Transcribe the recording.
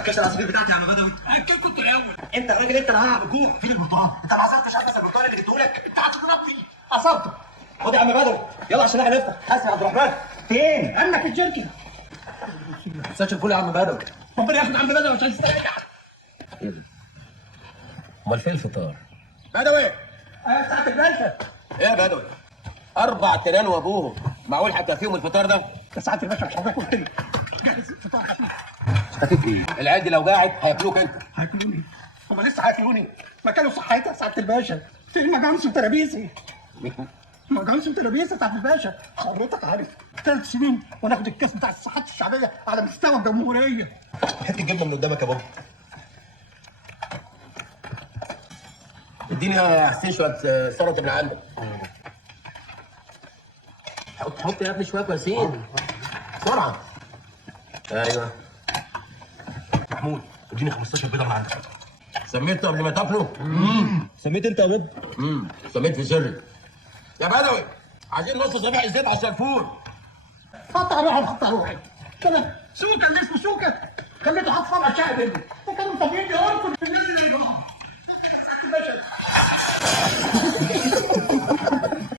اكلت العصافير بتاعتي يا عم بدوي. اكل كنت الاول. انت الراجل انت اللي هعمل جوع. فين البرتقال؟ انت ما عصرتش عدس البرتقال اللي جبته لك؟ انت هتضربني. عصرته. خد يا عم بدوي يلا عشان احنا نفتح. حاسب يا عبد الرحمن. فين؟ عندك الجركن. مساج الفول يا عم بدوي. ربنا ياخد عم بدوي عشان يستريح. امال فين الفطار؟ بدوي ساعة الباشا. ايه يا بدوي؟ 4 تيران وابوهم، معقول حتى فيهم الفطار ده؟ ساعة الباشا مش حضرتك قلت لي جهز الفطار خفيف. خفيف ايه؟ العيال دي لو قاعد هياكلوك انت. هياكلوني؟ هما لسه هياكلوني؟ ما كانوا صحيتها ساعة الباشا. فين مجانس وترابيزي؟ مجانس وترابيزي ساعة الباشا. حضرتك عارف 3 سنين وناخد الكاس بتاع الصحات الشعبية على مستوى الجمهورية. حته الجبنه من قدامك يا بابا. اديني يا حسين شويه سلطه من عندك. حط يا ابني شويه كويسين بسرعه. ايوه محمود اديني 15 بيضه من عندك. سميته قبل ما تاكله؟ سميت انت يا بابا؟ سميت في سري. يا بدوي عايزين نص صباع زيت عشان الفول. حط على واحد حط على واحد. كده سوكه اللي اسمه سوكه خليته حط طبع شاي مني. كانوا طابين لي اركض بالناس اللي جوه. ساعة الباشا.